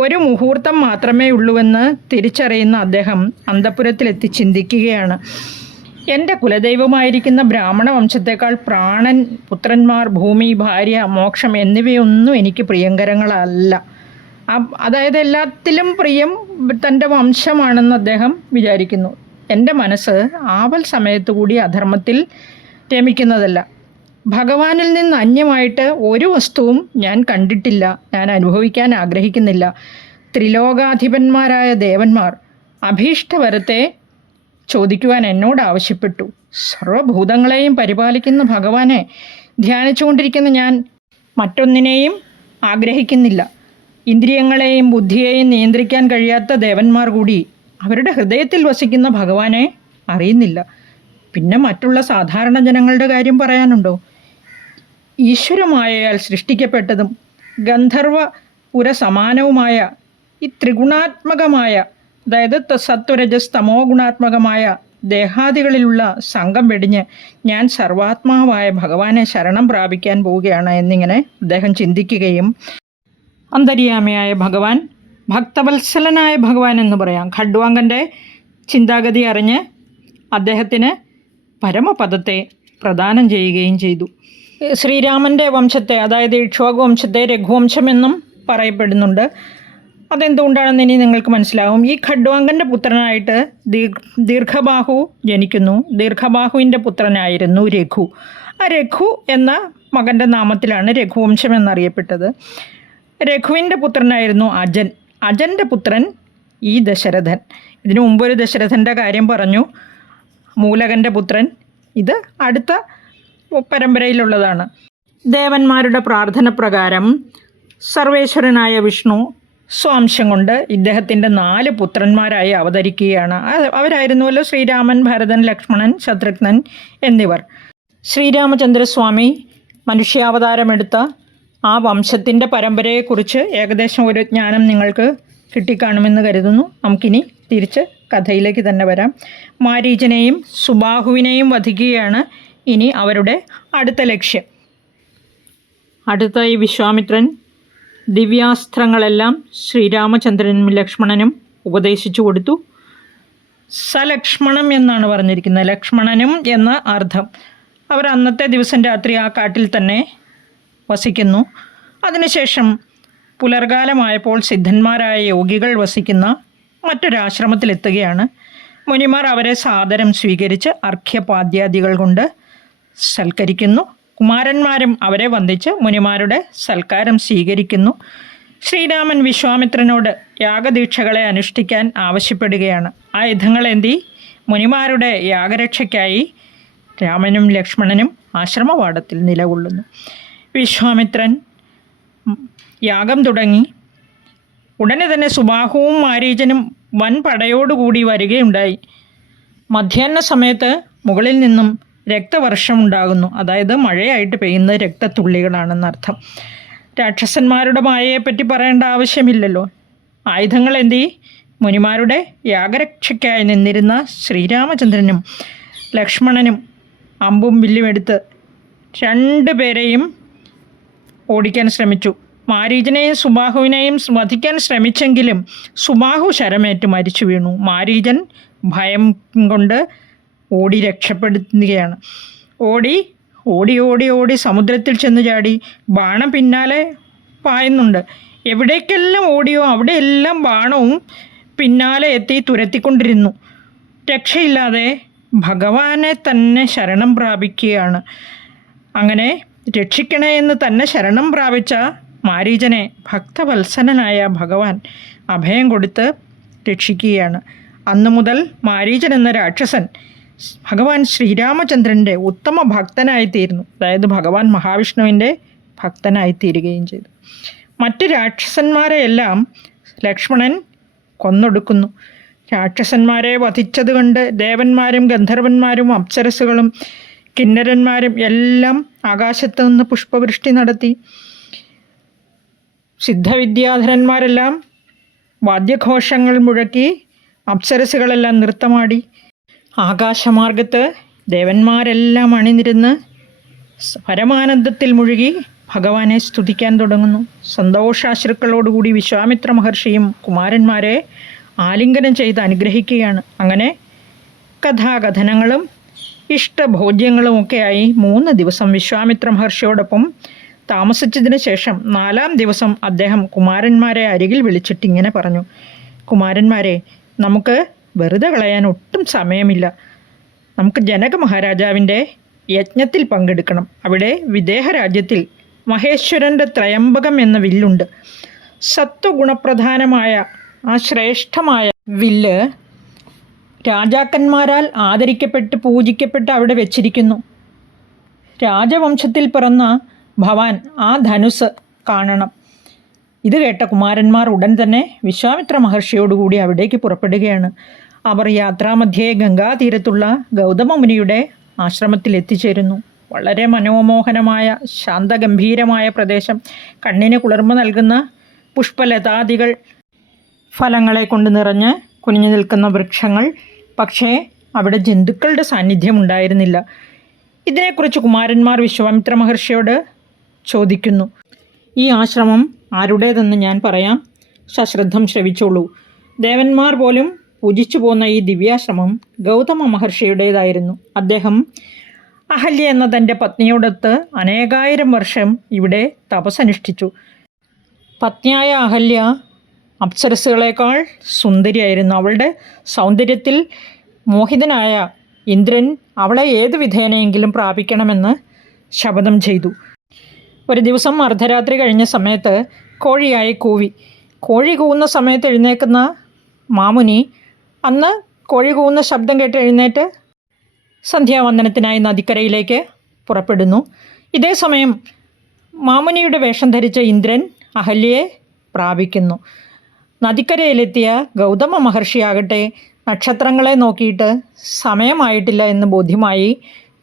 ഒരു മുഹൂർത്തം മാത്രമേ ഉള്ളൂവെന്ന് തിരിച്ചറിയുന്ന അദ്ദേഹം അന്തഃപുരത്തിലെത്തി ചിന്തിക്കുകയാണ്. എൻ്റെ കുലദൈവമായിരിക്കുന്ന ബ്രാഹ്മണ വംശത്തേക്കാൾ പ്രാണൻ, പുത്രന്മാർ, ഭൂമി, ഭാര്യ, മോക്ഷം എന്നിവയൊന്നും എനിക്ക് പ്രിയങ്കരങ്ങളല്ല. അതായത് എല്ലാത്തിലും പ്രിയം തൻ്റെ വംശമാണെന്ന് അദ്ദേഹം വിചാരിക്കുന്നു. എൻ്റെ മനസ്സ് ആവൽ സമയത്തു കൂടി അധർമ്മത്തിൽ രമിക്കുന്നതല്ല. ഭഗവാനിൽ നിന്ന് അന്യമായിട്ട് ഒരു വസ്തുവും ഞാൻ കണ്ടിട്ടില്ല, ഞാൻ അനുഭവിക്കാൻ ആഗ്രഹിക്കുന്നില്ല. ത്രിലോകാധിപന്മാരായ ദേവന്മാർ അഭീഷ്ടവരത്തെ ചോദിക്കുവാൻ എന്നോട് ആവശ്യപ്പെട്ടു. സർവഭൂതങ്ങളെയും പരിപാലിക്കുന്ന ഭഗവാനെ ധ്യാനിച്ചുകൊണ്ടിരിക്കുന്ന ഞാൻ മറ്റൊന്നിനെയും ആഗ്രഹിക്കുന്നില്ല. ഇന്ദ്രിയങ്ങളെയും ബുദ്ധിയെയും നിയന്ത്രിക്കാൻ കഴിയാത്ത ദേവന്മാർ കൂടി അവരുടെ ഹൃദയത്തിൽ വസിക്കുന്ന ഭഗവാനെ അറിയുന്നില്ല. പിന്നെ മറ്റുള്ള സാധാരണ ജനങ്ങളുടെ കാര്യം പറയാനുണ്ടോ? ഈശ്വരമായയാൽ സൃഷ്ടിക്കപ്പെട്ടതും ഗന്ധർവ പുര സമാനവുമായ ഈ ത്രിഗുണാത്മകമായ അതായത് സത്വരജസ് തമോ ഗുണാത്മകമായ ദേഹാദികളിലുള്ള സംഘം വെടിഞ്ഞ് ഞാൻ സർവാത്മാവായ ഭഗവാനെ ശരണം പ്രാപിക്കാൻ പോവുകയാണ് എന്നിങ്ങനെ അദ്ദേഹം ചിന്തിക്കുകയും അന്തര്യാമിയായ ഭഗവാൻ, ഭക്തവത്സലനായ ഭഗവാൻ എന്ന് പറയാം, ഖഡ്വാങ്കൻ്റെ ചിന്താഗതി അറിഞ്ഞ് അദ്ദേഹത്തിന് പരമപദത്തെ പ്രദാനം ചെയ്യുകയും ചെയ്തു. ശ്രീരാമൻ്റെ വംശത്തെ, അതായത് ഇക്ഷ്വാകു വംശത്തെ രഘുവംശമെന്നും പറയപ്പെടുന്നുണ്ട്. അതെന്തുകൊണ്ടാണെന്ന് ഇനി നിങ്ങൾക്ക് മനസ്സിലാവും. ഈ ഖഡ്വാങ്കൻ്റെ പുത്രനായിട്ട് ദീർഘബാഹു ജനിക്കുന്നു. ദീർഘബാഹുവിൻ്റെ പുത്രനായിരുന്നു രഘു. ആ രഘു എന്ന മകൻ്റെ നാമത്തിലാണ് രഘുവംശം എന്നറിയപ്പെട്ടത്. രഘുവിൻ്റെ പുത്രനായിരുന്നു അജൻ. അജൻ്റെ പുത്രൻ ഈ ദശരഥൻ. ഇതിനു മുമ്പൊരു ദശരഥൻ്റെ കാര്യം പറഞ്ഞു, മൂലകൻ്റെ പുത്രൻ. ഇത് അടുത്ത പരമ്പരയിലുള്ളതാണ്. ദേവന്മാരുടെ പ്രാർത്ഥന പ്രകാരം സർവേശ്വരനായ വിഷ്ണു സ്വാംശം കൊണ്ട് ഇദ്ദേഹത്തിൻ്റെ 4 പുത്രന്മാരായി അവതരിക്കുകയാണ്. അവരായിരുന്നുവല്ലോ ശ്രീരാമൻ, ഭരതൻ, ലക്ഷ്മണൻ, ശത്രുഘ്നൻ എന്നിവർ. ശ്രീരാമചന്ദ്രസ്വാമി മനുഷ്യാവതാരമെടുത്ത ആ വംശത്തിൻ്റെ പരമ്പരയെക്കുറിച്ച് ഏകദേശം ഒരു ജ്ഞാനം നിങ്ങൾക്ക് കിട്ടിക്കാണുമെന്ന് കരുതുന്നു. നമുക്കിനി തിരിച്ച് കഥയിലേക്ക് തന്നെ വരാം. മാരീചനെയും സുബാഹുവിനെയും വധിക്കുകയാണ് ഇനി അവരുടെ അടുത്ത ലക്ഷ്യം. അടുത്തായി വിശ്വാമിത്രൻ ദിവ്യാസ്ത്രങ്ങളെല്ലാം ശ്രീരാമചന്ദ്രനും ലക്ഷ്മണനും ഉപദേശിച്ചു കൊടുത്തു. സലക്ഷ്മണം എന്നാണ് പറഞ്ഞിരിക്കുന്നത്, ലക്ഷ്മണനും എന്ന അർത്ഥം. അവർ അന്നത്തെ ദിവസം രാത്രി ആ കാട്ടിൽ തന്നെ വസിക്കുന്നു. അതിനുശേഷം പുലർകാലമായപ്പോൾ സിദ്ധന്മാരായ യോഗികൾ വസിക്കുന്ന മറ്റൊരാശ്രമത്തിലെത്തുകയാണ്. മുനിമാർ അവരെ സാദരം സ്വീകരിച്ച് അർഘ്യപാദ്യാദികൾ കൊണ്ട് സൽക്കരിക്കുന്നു. കുമാരന്മാരും അവരെ വന്ദിച്ച് മുനിമാരുടെ സൽക്കാരം സ്വീകരിക്കുന്നു. ശ്രീരാമൻ വിശ്വാമിത്രനോട് യാഗദീക്ഷകളെ അനുഷ്ഠിക്കാൻ ആവശ്യപ്പെടുകയാണ്. ആയുധങ്ങളേന്തി മുനിമാരുടെ യാഗരക്ഷയ്ക്കായി രാമനും ലക്ഷ്മണനും ആശ്രമവാടത്തിൽ നിലകൊള്ളുന്നു. വിശ്വാമിത്രൻ യാഗം തുടങ്ങി. ഉടനെ തന്നെ സുബാഹുവും മാരീചനും വൻ പടയോടുകൂടി വരികയുണ്ടായി. മധ്യാഹ്ന സമയത്ത് മുകളിൽ നിന്നും രക്തവർഷമുണ്ടാകുന്നു. അതായത് മഴയായിട്ട് പെയ്യുന്ന രക്തത്തുള്ളികളാണെന്നർത്ഥം. രാക്ഷസന്മാരുടെ മായയെപ്പറ്റി പറയേണ്ട ആവശ്യമില്ലല്ലോ. ആയുധങ്ങളേന്തി മുനിമാരുടെ യാഗരക്ഷയ്ക്കായി നിന്നിരുന്ന ശ്രീരാമചന്ദ്രനും ലക്ഷ്മണനും അമ്പും വില്ലുമെടുത്ത് 2 പേരെയും ഓടിക്കാൻ ശ്രമിച്ചു. മാരീചനെയും സുബാഹുവിനെയും വധിക്കാൻ ശ്രമിച്ചെങ്കിലും സുബാഹു ശരമേറ്റ് മരിച്ചു വീണു. മാരീചൻ ഭയം കൊണ്ട് ഓടി രക്ഷപ്പെടുത്തുകയാണ്. ഓടി ഓടി ഓടി ഓടി സമുദ്രത്തിൽ ചെന്ന് ചാടി. ബാണം പിന്നാലെ പായുന്നുണ്ട്. എവിടേക്കെല്ലാം ഓടിയോ അവിടെയെല്ലാം ബാണവും പിന്നാലെ എത്തി തുരത്തിക്കൊണ്ടിരുന്നു. രക്ഷയില്ലാതെ ഭഗവാനെ തന്നെ ശരണം പ്രാപിക്കുകയാണ്. അങ്ങനെ രക്ഷിക്കണേ എന്ന് തന്നെ ശരണം പ്രാപിച്ച മാരീചനെ ഭക്തവത്സലനായ ഭഗവാൻ അഭയം കൊടുത്ത് രക്ഷിക്കുകയാണ്. അന്നു മുതൽ മാരീചൻ എന്ന രാക്ഷസൻ ഭഗവാൻ ശ്രീരാമചന്ദ്രൻ്റെ ഉത്തമ ഭക്തനായിത്തീരുന്നു. അതായത് ഭഗവാൻ മഹാവിഷ്ണുവിൻ്റെ ഭക്തനായിത്തീരുകയും ചെയ്തു. മറ്റ് രാക്ഷസന്മാരെയെല്ലാം ലക്ഷ്മണൻ കൊന്നൊടുക്കുന്നു. രാക്ഷസന്മാരെ വധിച്ചത് കണ്ട് ദേവന്മാരും ഗന്ധർവന്മാരും അപ്സരസുകളും കിന്നരന്മാരും എല്ലാം ആകാശത്ത് നിന്ന് പുഷ്പവൃഷ്ടി നടത്തി. സിദ്ധവിദ്യാധരന്മാരെല്ലാം വാദ്യഘോഷങ്ങൾ മുഴക്കി, അപ്സരസുകളെല്ലാം നൃത്തമാടി. ആകാശമാർഗത്ത് ദേവന്മാരെല്ലാം അണിനിരുന്ന് പരമാനന്ദത്തിൽ മുഴുകി ഭഗവാനെ സ്തുതിക്കാൻ തുടങ്ങുന്നു. സന്തോഷാശ്രുക്കളോടുകൂടി വിശ്വാമിത്ര മഹർഷിയും കുമാരന്മാരെ ആലിംഗനം ചെയ്ത് അനുഗ്രഹിക്കുകയാണ്. അങ്ങനെ കഥാകഥനങ്ങളും ഇഷ്ടഭോജ്യങ്ങളുമൊക്കെയായി 3 ദിവസം വിശ്വാമിത്ര മഹർഷിയോടൊപ്പം താമസിച്ചതിന് ശേഷം 4-ാം ദിവസം അദ്ദേഹം കുമാരന്മാരെ അരികിൽ വിളിച്ചിട്ട് ഇങ്ങനെ പറഞ്ഞു: കുമാരന്മാരെ, നമുക്ക് വെറുതെ കളയാൻ ഒട്ടും സമയമില്ല. നമുക്ക് ജനക മഹാരാജാവിൻ്റെ യജ്ഞത്തിൽ പങ്കെടുക്കണം. അവിടെ വിദേഹ രാജ്യത്തിൽ മഹേശ്വരൻ്റെ ത്രയംബകം എന്ന വില്ലുണ്ട്. സത്വഗുണപ്രധാനമായ ആ ശ്രേഷ്ഠമായ വില്ല് രാജാക്കന്മാരാൽ ആദരിക്കപ്പെട്ട് പൂജിക്കപ്പെട്ട് അവിടെ വെച്ചിരിക്കുന്നു. രാജവംശത്തിൽ പിറന്ന ഭവാൻ ആ ധനുസ് കാണണം. ഇത് കേട്ട കുമാരന്മാർ ഉടൻ തന്നെ വിശ്വാമിത്ര മഹർഷിയോടുകൂടി അവിടേക്ക് പുറപ്പെടുകയാണ്. അവർ യാത്രാമധ്യേ ഗംഗാതീരത്തുള്ള ഗൗതമ മുനിയുടെ ആശ്രമത്തിൽ എത്തിച്ചേരുന്നു. വളരെ മനോമോഹനമായ ശാന്തഗംഭീരമായ പ്രദേശം. കണ്ണിന് കുളിർമ നൽകുന്ന പുഷ്പലതാദികൾ ഫലങ്ങളെ കൊണ്ട് നിറഞ്ഞ് കുനിഞ്ഞു നിൽക്കുന്ന വൃക്ഷങ്ങൾ. പക്ഷേ അവിടെ ജന്തുക്കളുടെ സാന്നിധ്യം ഉണ്ടായിരുന്നില്ല. ഇതിനെക്കുറിച്ച് കുമാരന്മാർ വിശ്വാമിത്ര മഹർഷിയോട് ചോദിക്കുന്നു. ഈ ആശ്രമം ആരുടേതെന്ന് ഞാൻ പറയാം, സശ്രദ്ധം ശ്രവിച്ചോളൂ. ദേവന്മാർ പോലും പൂജിച്ചു പോന്ന ഈ ദിവ്യാശ്രമം ഗൗതമ മഹർഷിയുടേതായിരുന്നു. അദ്ദേഹം അഹല്യ എന്ന തൻ്റെ പത്നിയോടൊത്ത് അനേകായിരം വർഷം ഇവിടെ തപസ്സനുഷ്ഠിച്ചു. പത്നിയായ അഹല്യ അപ്സരസുകളേക്കാൾ സുന്ദരിയായിരുന്നു. അവളുടെ സൗന്ദര്യത്തിൽ മോഹിതനായ ഇന്ദ്രൻ അവളെ ഏതു വിധേനയെങ്കിലും പ്രാപിക്കണമെന്ന് ശപഥം ചെയ്തു. ഒരു ദിവസം അർദ്ധരാത്രി കഴിഞ്ഞ സമയത്ത് കോഴിയായി കൂവി. കോഴി കൂവുന്ന സമയത്ത് എഴുന്നേൽക്കുന്ന മാമുനി അന്ന് കോഴി കൂവുന്ന ശബ്ദം കേട്ട് എഴുന്നേറ്റ് സന്ധ്യാവന്ദനത്തിനായി നദിക്കരയിലേക്ക് പുറപ്പെടുന്നു. ഇതേ സമയം മാമുനിയുടെ വേഷം ധരിച്ച ഇന്ദ്രൻ അഹല്യയെ പ്രാപിക്കുന്നു. നദിക്കരയിലെത്തിയ ഗൗതമ മഹർഷിയാകട്ടെ നക്ഷത്രങ്ങളെ നോക്കിയിട്ട് സമയമായിട്ടില്ല എന്ന് ബോധ്യമായി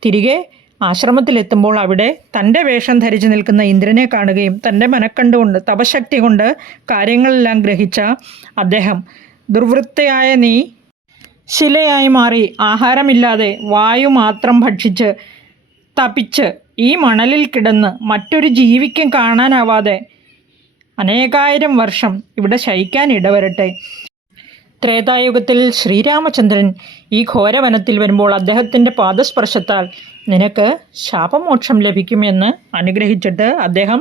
തിരികെ ആശ്രമത്തിലെത്തുമ്പോൾ അവിടെ തൻ്റെ വേഷം ധരിച്ചു നിൽക്കുന്ന ഇന്ദ്രനെ കാണുകയും തൻ്റെ മനക്കണ്ടുകൊണ്ട് തപശക്തി കൊണ്ട് കാര്യങ്ങളെല്ലാം ഗ്രഹിച്ച അദ്ദേഹം, ദുർവൃത്തയായ നീ ശിലയായി മാറി ആഹാരമില്ലാതെ വായു മാത്രം ഭക്ഷിച്ച് തപിച്ച് ഈ മണലിൽ കിടന്ന് മറ്റൊരു ജീവിക്കും കാണാനാവാതെ അനേകായിരം വർഷം ഇവിടെ ശയിക്കാൻ ഇടവരട്ടെ. ത്രേതായുഗത്തിൽ ശ്രീരാമചന്ദ്രൻ ഈ ഘോരവനത്തിൽ വരുമ്പോൾ അദ്ദേഹത്തിൻ്റെ പാദസ്പർശത്താൽ നിനക്ക് ശാപമോക്ഷം ലഭിക്കുമെന്ന് അനുഗ്രഹിച്ചിട്ട് അദ്ദേഹം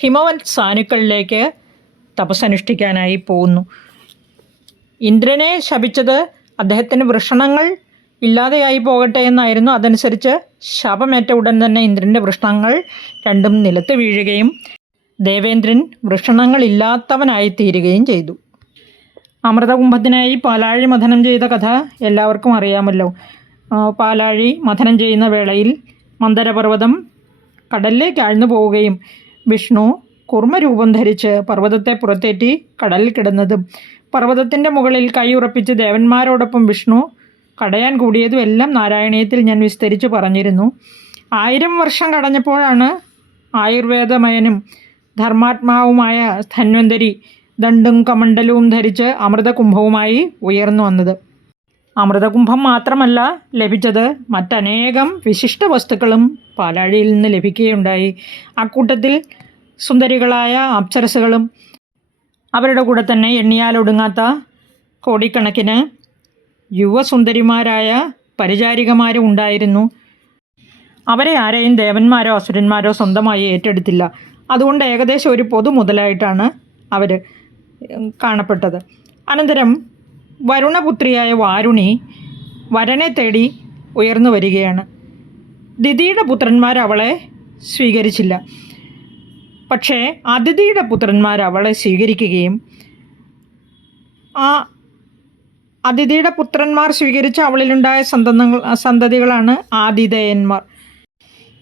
ഹിമവത് സാനുക്കളിലേക്ക് തപസ്സനുഷ്ഠിക്കാനായി പോകുന്നു. ഇന്ദ്രനെ ശപിച്ചത് അദ്ദേഹത്തിന് വൃഷണങ്ങൾ ഇല്ലാതെയായി പോകട്ടെ എന്നായിരുന്നു. അതനുസരിച്ച് ശാപമേറ്റ ഉടൻ തന്നെ ഇന്ദ്രൻ്റെ വൃഷണങ്ങൾ രണ്ടും നിലത്ത് വീഴുകയും ദേവേന്ദ്രൻ വൃഷണങ്ങളില്ലാത്തവനായി തീരുകയും ചെയ്തു. അമൃതകുംഭത്തിനായി പാലാഴി മഥനം ചെയ്ത കഥ എല്ലാവർക്കും അറിയാമല്ലോ. പാലാഴി മഥനം ചെയ്യുന്ന വേളയിൽ മന്ദരപർവ്വതം കടലിലേക്ക് ആഴ്ന്നു പോവുകയും വിഷ്ണു കുർമ്മരൂപം ധരിച്ച് പർവ്വതത്തെ പുറത്തേറ്റി കടലിൽ കിടന്നതും പർവ്വതത്തിൻ്റെ മുകളിൽ കൈ ഉറപ്പിച്ച് ദേവന്മാരോടൊപ്പം വിഷ്ണു കടയാൻ കൂടിയതും എല്ലാം നാരായണീയത്തിൽ ഞാൻ വിസ്തരിച്ച് പറഞ്ഞിരുന്നു. 1000 വർഷം കടഞ്ഞപ്പോഴാണ് ആയുർവേദമയനും ധർമാത്മാവുമായ ധന്വന്തരി ദണ്ടും കമണ്ഡലവും ധരിച്ച് അമൃതകുംഭവുമായി ഉയർന്നു വന്നത്. അമൃതകുംഭം മാത്രമല്ല ലഭിച്ചത്, മറ്റനേകം വിശിഷ്ട വസ്തുക്കളും പാലാഴിയിൽ നിന്ന് ലഭിക്കുകയുണ്ടായി. അക്കൂട്ടത്തിൽ സുന്ദരികളായ അപ്സരസുകളും അവരുടെ കൂടെ തന്നെ എണ്ണിയാലൊടുങ്ങാത്ത കോടിക്കണക്കിന് യുവസുന്ദരിമാരായ പരിചാരികമാരും ഉണ്ടായിരുന്നു. അവരെ ആരെയും ദേവന്മാരോ അസുരന്മാരോ സ്വന്തമായി ഏറ്റെടുത്തില്ല. അതുകൊണ്ട് ഏകദേശം ഒരു പൊതു മുതലായിട്ടാണ് അവർ കാണപ്പെട്ടത്. അനന്തരം വരുണപുത്രിയായ വാരുണി വരനെ തേടി ഉയർന്നു വരികയാണ്. ദിതിയുടെ പുത്രന്മാർ അവളെ സ്വീകരിച്ചില്ല. പക്ഷേ അതിഥിയുടെ പുത്രന്മാർ അവളെ സ്വീകരിക്കുകയും ആ അതിഥിയുടെ പുത്രന്മാർ സ്വീകരിച്ച അവളിലുണ്ടായ സന്തതികളാണ് ആതിഥേയന്മാർ.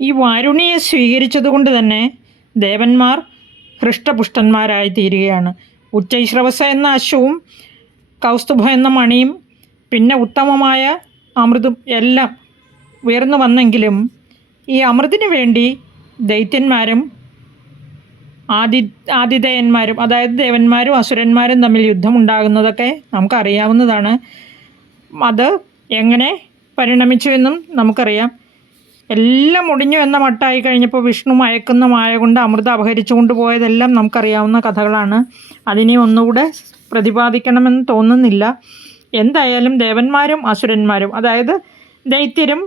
ഈ വാരുണിയെ സ്വീകരിച്ചതുകൊണ്ട് തന്നെ ദേവന്മാർ ഹൃഷ്ടപുഷ്ടന്മാരായി തീരുകയാണ്. ഉച്ചൈശ്രവസ എന്ന അശ്വവും കൗസ്തുഭം എന്ന മണിയും പിന്നെ ഉത്തമമായ അമൃതും എല്ലാം ഉയർന്നു വന്നെങ്കിലും ഈ അമൃതിനു വേണ്ടി ദൈത്യന്മാരും ആതിഥേയന്മാരും, അതായത് ദേവന്മാരും അസുരന്മാരും തമ്മിൽ യുദ്ധമുണ്ടാകുന്നതൊക്കെ നമുക്കറിയാവുന്നതാണ്. അത് എങ്ങനെ പരിണമിച്ചുവെന്നും നമുക്കറിയാം. എല്ലാം ഒടിഞ്ഞു എന്ന മട്ടായി കഴിഞ്ഞപ്പോൾ വിഷ്ണു മയക്കുന്ന മായ കൊണ്ട് അമൃത അപഹരിച്ചു കൊണ്ടുപോയതെല്ലാം നമുക്കറിയാവുന്ന കഥകളാണ്. അതിനെ ഒന്നുകൂടെ പ്രതിപാദിക്കണമെന്ന് തോന്നുന്നില്ല. എന്തായാലും ദേവന്മാരും അസുരന്മാരും, അതായത് ദൈത്യരും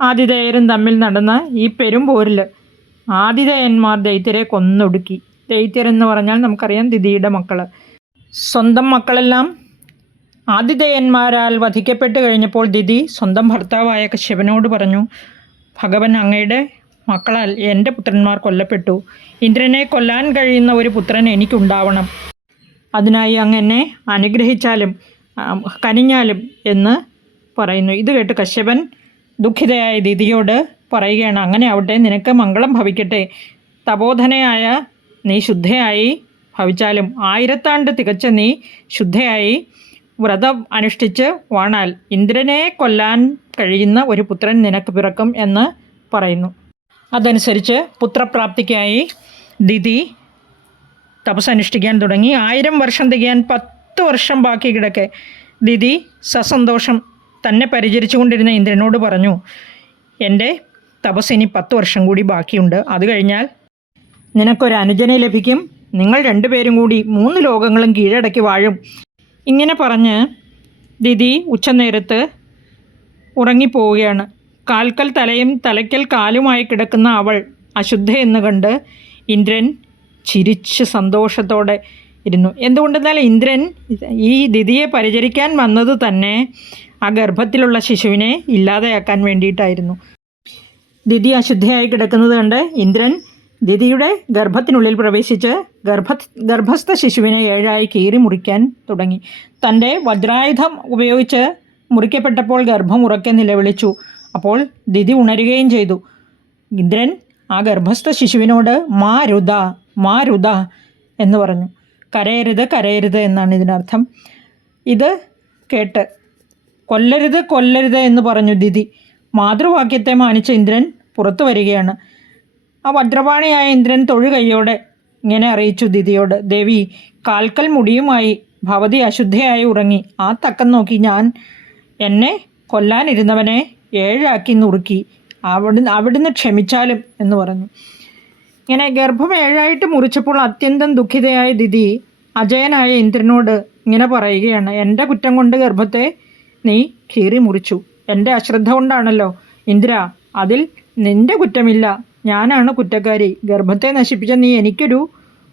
ആതിഥേയരും തമ്മിൽ നടന്ന ഈ പെരുമ്പോരിൽ ആതിഥേയന്മാർ ദൈത്യരെ കൊന്നൊടുക്കി. ദൈത്യരെന്ന് പറഞ്ഞാൽ നമുക്കറിയാം ദിതിയുടെ മക്കൾ. സ്വന്തം മക്കളെല്ലാം ആതിഥേയന്മാരാൽ വധിക്കപ്പെട്ട് കഴിഞ്ഞപ്പോൾ ദിതി സ്വന്തം ഭർത്താവായ കശ്യപനോട് പറഞ്ഞു, ഭഗവൻ അങ്ങയുടെ മക്കളാൽ എൻ്റെ പുത്രന്മാർ കൊല്ലപ്പെട്ടു. ഇന്ദ്രനെ കൊല്ലാൻ കഴിയുന്ന ഒരു പുത്രൻ എനിക്കുണ്ടാവണം. അതിനായി അങ്ങ് എന്നെ അനുഗ്രഹിച്ചാലും കനിഞ്ഞാലും എന്ന് പറയുന്നു. ഇത് കേട്ട് കശ്യപൻ ദുഃഖിതയായ ദിതിയോട് പറയുകയാണ്, അങ്ങനെ ആവട്ടെ, നിനക്ക് മംഗളം ഭവിക്കട്ടെ. തപോധനയായ നീ ശുദ്ധയായി ഭവിച്ചാലും 1000 ആണ്ട് തികച്ച നീ ശുദ്ധയായി വ്രതം അനുഷ്ഠിച്ച് വാണാൽ ഇന്ദ്രനെ കൊല്ലാൻ കഴിയുന്ന ഒരു പുത്രൻ നിനക്ക് പിറക്കും എന്ന് പറയുന്നു. അതനുസരിച്ച് പുത്രപ്രാപ്തിക്കായി ദിതി തപസ്സനുഷ്ഠിക്കാൻ തുടങ്ങി. 1000 വർഷം തികയാൻ 10 വർഷം ബാക്കി കിടക്കെ ദിതി സസന്തോഷം തന്നെ പരിചരിച്ചു കൊണ്ടിരുന്ന ഇന്ദ്രനോട് പറഞ്ഞു, എൻ്റെ തപസ്സിനി 10 വർഷം കൂടി ബാക്കിയുണ്ട്. അത് കഴിഞ്ഞാൽ നിനക്കൊരു അനുജനെ ലഭിക്കും. നിങ്ങൾ 2 പേരും കൂടി 3 ലോകങ്ങളും കീഴടക്കി വാഴും. ഇങ്ങനെ പറഞ്ഞ് ദിതി ഉച്ചനേരത്ത് ഉറങ്ങിപ്പോവുകയാണ്. കാൽക്കൽ തലയും തലയ്ക്കൽ കാലുമായി കിടക്കുന്ന അവൾ അശുദ്ധയെന്ന് കണ്ട് ഇന്ദ്രൻ ചിരിച്ച് സന്തോഷത്തോടെ ഇരുന്നു. എന്തുകൊണ്ടെന്നാൽ ഇന്ദ്രൻ ഈ ദിതിയെ പരിചരിക്കാൻ വന്നത് തന്നെ ആ ഗർഭത്തിലുള്ള ശിശുവിനെ ഇല്ലാതെയാക്കാൻ വേണ്ടിയിട്ടായിരുന്നു. ദിതി അശുദ്ധയായി കിടക്കുന്നത് കണ്ട് ഇന്ദ്രൻ ദിതിയുടെ ഗർഭത്തിനുള്ളിൽ പ്രവേശിച്ച് ഗർഭസ്ഥ ശിശുവിനെ 7ആയി കീറി മുറിക്കാൻ തുടങ്ങി. തൻ്റെ വജ്രായുധം ഉപയോഗിച്ച് മുറിക്കപ്പെട്ടപ്പോൾ ഗർഭം ഉറക്കെ നിലവിളിച്ചു. അപ്പോൾ ദിതി ഉണരുകയും ചെയ്തു. ഇന്ദ്രൻ ആ ഗർഭസ്ഥ ശിശുവിനോട് മാരുത മാരുത എന്ന് പറഞ്ഞു. കരയരുത് കരയരുത് എന്നാണ് ഇതിനർത്ഥം. ഇത് കേട്ട് കൊല്ലരുത് കൊല്ലരുത് എന്ന് പറഞ്ഞു ദിതി. മാതൃവാക്യത്തെ മാനിച്ച ഇന്ദ്രൻ പുറത്തു വരികയാണ്. ആ വജ്രപാണിയായ ഇന്ദ്രൻ തൊഴുകൈയോടെ ഇങ്ങനെ അറിയിച്ചു ദിതിയോട്, ദേവി, കാൽക്കൽ മുടിയുമായി ഭവതി അശുദ്ധയായി ഉറങ്ങി. ആ തക്കം നോക്കി ഞാൻ എന്നെ കൊല്ലാനിരുന്നവനെ 7ആക്കി നുറുക്കി. അവിടുന്ന് ക്ഷമിച്ചാലും എന്ന് പറഞ്ഞു. ഇങ്ങനെ ഗർഭം 7ആയിട്ട് മുറിച്ചപ്പോൾ അത്യന്തം ദുഃഖിതയായ ദിതി അജയനായ ഇന്ദ്രനോട് ഇങ്ങനെ പറയുകയാണ്, എൻ്റെ കുറ്റം കൊണ്ട് ഗർഭത്തെ നീ കീറി മുറിച്ചു. എൻ്റെ അശ്രദ്ധ കൊണ്ടാണല്ലോ ഇന്ദ്ര, അതിൽ നിൻ്റെ കുറ്റമില്ല, ഞാനാണ് കുറ്റക്കാരി. ഗർഭത്തെ നശിപ്പിച്ച നീ എനിക്കൊരു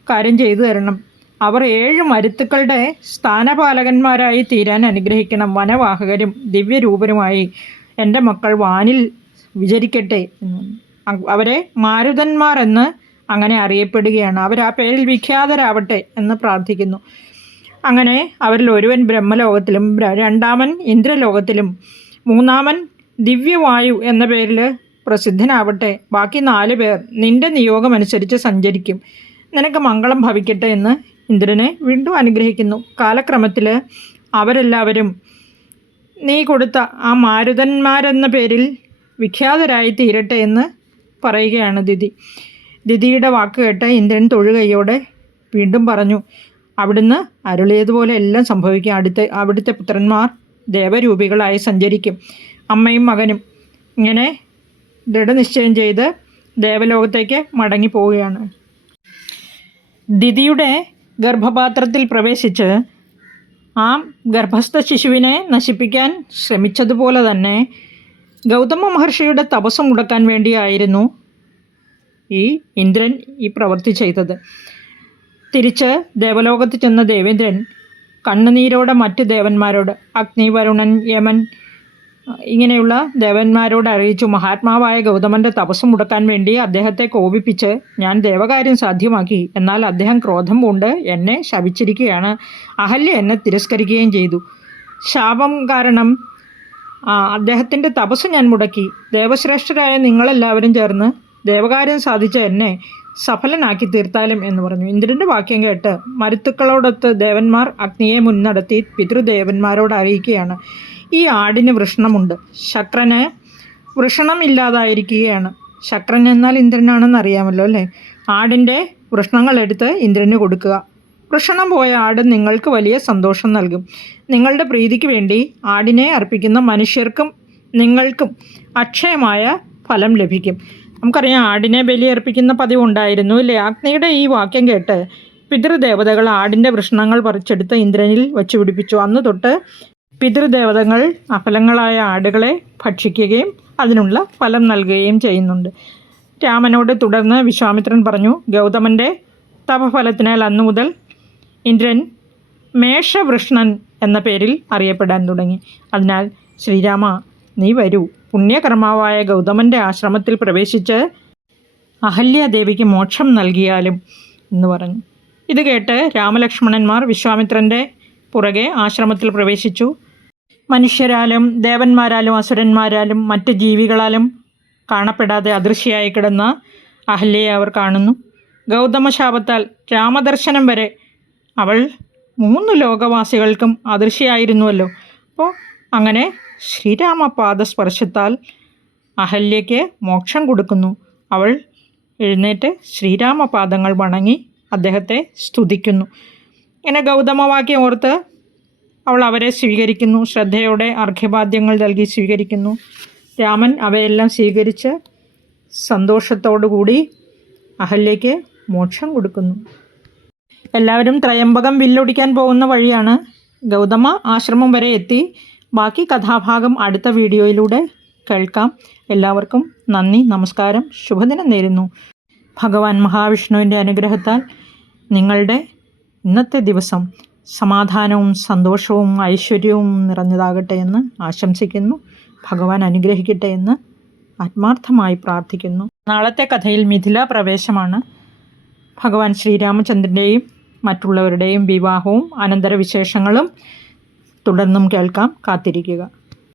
കാര്യം ചെയ്തു തരണം. അവർ 7 മരുത്തുക്കളുടെ സ്ഥാനപാലകന്മാരായി തീരാൻ അനുഗ്രഹിക്കണം. വനവാഹകരും ദിവ്യരൂപരുമായി എൻ്റെ മക്കൾ വാനിൽ വിചരിക്കട്ടെ. അവരെ മാരുതന്മാർ എന്ന് അങ്ങനെ അറിയപ്പെടുകയാണ്. അവർ ആ പേരിൽ വിഖ്യാതരാവട്ടെ എന്ന് പ്രാർത്ഥിക്കുന്നു. അങ്ങനെ അവരിൽ ഒരുവൻ ബ്രഹ്മലോകത്തിലും 2ാമൻ ഇന്ദ്രലോകത്തിലും 3ാമൻ ദിവ്യവായു എന്ന പേരിൽ പ്രസിദ്ധനാവട്ടെ. ബാക്കി 4 പേർ നിൻ്റെ നിയോഗമനുസരിച്ച് സഞ്ചരിക്കും. നിനക്ക് മംഗളം ഭവിക്കട്ടെ എന്ന് ഇന്ദ്രനെ വീണ്ടും അനുഗ്രഹിക്കുന്നു. കാലക്രമത്തിൽ അവരെല്ലാവരും നീ കൊടുത്ത ആ മാരുതന്മാരെന്ന പേരിൽ വിഖ്യാതരായി തീരട്ടെ എന്ന് പറയുകയാണ് ദിതി. ദിതിയുടെ വാക്ക് കേട്ട് ഇന്ദ്രൻ തൊഴുകൈയോടെ വീണ്ടും പറഞ്ഞു, അവിടുന്ന് അരുളിയതുപോലെ എല്ലാം സംഭവിക്കും. അവിടുത്തെ പുത്രന്മാർ ദേവരൂപികളായി സഞ്ചരിക്കും. അമ്മയും മകനും ഇങ്ങനെ ദൃഢനിശ്ചയം ചെയ്ത് ദേവലോകത്തേക്ക് മടങ്ങിപ്പോവുകയാണ്. ദിതിയുടെ ഗർഭപാത്രത്തിൽ പ്രവേശിച്ച് ആ ഗർഭസ്ഥ ശിശുവിനെ നശിപ്പിക്കാൻ ശ്രമിച്ചതുപോലെ തന്നെ ഗൗതമ മഹർഷിയുടെ തപസ് മുടക്കാൻ വേണ്ടിയായിരുന്നു ഈ ഇന്ദ്രൻ ഈ പ്രവൃത്തി ചെയ്തത്. തിരിച്ച് ദേവലോകത്ത് ചെന്ന ദേവേന്ദ്രൻ കണ്ണുനീരോടെ മറ്റ് ദേവന്മാരോട്, അഗ്നി, വരുണൻ, യമൻ ഇങ്ങനെയുള്ള ദേവന്മാരോട് അറിയിച്ചു, മഹാത്മാവായ ഗൗതമൻ്റെ തപസ് മുടക്കാൻ വേണ്ടി അദ്ദേഹത്തെ കോപിപ്പിച്ച് ഞാൻ ദേവകാര്യം സാധ്യമാക്കി. എന്നാൽ അദ്ദേഹം ക്രോധം പൂണ്ട് എന്നെ ശപിച്ചിരിക്കുകയാണ്. അഹല്യ എന്നെ തിരസ്കരിക്കുകയും ചെയ്തു. ശാപം കാരണം അദ്ദേഹത്തിൻ്റെ തപസ് ഞാൻ മുടക്കി. ദേവശ്രേഷ്ഠരായ നിങ്ങളെല്ലാവരും ചേർന്ന് ദേവകാര്യം സാധിച്ച എന്നെ സഫലനാക്കി തീർത്താലും എന്ന് പറഞ്ഞു. ഇന്ദ്രൻ്റെ വാക്യം കേട്ട് മരുത്തുക്കളോടൊത്ത് ദേവന്മാർ അഗ്നിയെ മുൻനടത്തി പിതൃദേവന്മാരോട് അറിയിക്കുകയാണ്, ഈ ആടിന് വൃഷണമുണ്ട്. ശക്രന് വൃഷണമില്ലാതായിരിക്കുകയാണ്. ശക്രൻ എന്നാൽ ഇന്ദ്രനാണെന്ന് അറിയാമല്ലോ അല്ലേ. ആടിൻ്റെ വൃഷണങ്ങളെടുത്ത് ഇന്ദ്രന് കൊടുക്കുക. വൃഷണം പോയ ആട് നിങ്ങൾക്ക് വലിയ സന്തോഷം നൽകും. നിങ്ങളുടെ പ്രീതിക്ക് വേണ്ടി ആടിനെ അർപ്പിക്കുന്ന മനുഷ്യർക്കും നിങ്ങൾക്കും അക്ഷയമായ ഫലം ലഭിക്കും. നമുക്കറിയാം ആടിനെ ബലിയർപ്പിക്കുന്ന പതിവുണ്ടായിരുന്നു അല്ലേ. അഗ്നിയുടെ ഈ വാക്യം കേട്ട് പിതൃദേവതകൾ ആടിൻ്റെ വൃഷണങ്ങൾ പറിച്ചെടുത്ത് ഇന്ദ്രനിൽ വച്ചു പിടിപ്പിച്ചു. അന്ന് തൊട്ട് പിതൃദേവതകൾ അഫലങ്ങളായ ആടുകളെ ഭക്ഷിക്കുകയും അതിനുള്ള ഫലം നൽകുകയും ചെയ്യുന്നുണ്ട്. രാമനോട് തുടർന്ന് വിശ്വാമിത്രൻ പറഞ്ഞു, ഗൗതമൻ്റെ തപഫലത്തിനാൽ അന്നു മുതൽ ഇന്ദ്രൻ മേഷവൃഷ്ണൻ എന്ന പേരിൽ അറിയപ്പെടാൻ തുടങ്ങി. അതിനാൽ ശ്രീരാമ, നീ വരൂ, പുണ്യകർമാവായ ഗൗതമൻ്റെ ആശ്രമത്തിൽ പ്രവേശിച്ച് അഹല്യാദേവിക്ക് മോക്ഷം നൽകിയാലും എന്ന് പറഞ്ഞു. ഇത് കേട്ട് രാമലക്ഷ്മണന്മാർ വിശ്വാമിത്രൻ്റെ പുറകെ ആശ്രമത്തിൽ പ്രവേശിച്ചു. മനുഷ്യരാലും ദേവന്മാരാലും അസുരന്മാരാലും മറ്റ് ജീവികളാലും കാണപ്പെടാതെ അദൃശ്യയായി കിടന്ന അഹല്യയെ അവർ കാണുന്നു. ഗൗതമശാപത്താൽ രാമദർശനം വരെ അവൾ 3 ലോകവാസികൾക്കും അദൃശ്യയായിരുന്നുവല്ലോ. അപ്പോൾ അങ്ങനെ ശ്രീരാമപാദസ്പർശത്താൽ അഹല്യയ്ക്ക് മോക്ഷം കൊടുക്കുന്നു. അവൾ എഴുന്നേറ്റ് ശ്രീരാമപാദങ്ങൾ വണങ്ങി അദ്ദേഹത്തെ സ്തുതിക്കുന്നു. ഇങ്ങനെ ഗൗതമവാക്യം ഓർത്ത് അവൾ അവരെ സ്വീകരിക്കുന്നു. ശ്രദ്ധയോടെ അർഘ്യപാദ്യങ്ങൾ നൽകി സ്വീകരിക്കുന്നു. രാമൻ അവയെല്ലാം സ്വീകരിച്ച് സന്തോഷത്തോടുകൂടി അഹല്യയ്ക്ക് മോക്ഷം കൊടുക്കുന്നു. എല്ലാവരും ത്രയംബകം വില്ലൊടിക്കാൻ പോകുന്ന വഴിയാണ്. ഗൗതമ ആശ്രമം വരെ എത്തി. ബാക്കി കഥാഭാഗം അടുത്ത വീഡിയോയിലൂടെ കേൾക്കാം. എല്ലാവർക്കും നന്ദി, നമസ്കാരം, ശുഭദിനം നേരുന്നു. ഭഗവാൻ മഹാവിഷ്ണുവിൻ്റെ അനുഗ്രഹത്താൽ നിങ്ങളുടെ ഇന്നത്തെ ദിവസം സമാധാനവും സന്തോഷവും ഐശ്വര്യവും നിറഞ്ഞതാകട്ടെ എന്ന് ആശംസിക്കുന്നു. ഭഗവാൻ അനുഗ്രഹിക്കട്ടെ എന്ന് ആത്മാർത്ഥമായി പ്രാർത്ഥിക്കുന്നു. നാളത്തെ കഥയിൽ മിഥില പ്രവേശമാണ്. ഭഗവാൻ ശ്രീരാമചന്ദ്രൻ്റെയും മറ്റുള്ളവരുടെയും വിവാഹവും അനന്തരവിശേഷങ്ങളും തുടർന്നും കേൾക്കാം. കാത്തിരിക്കുക.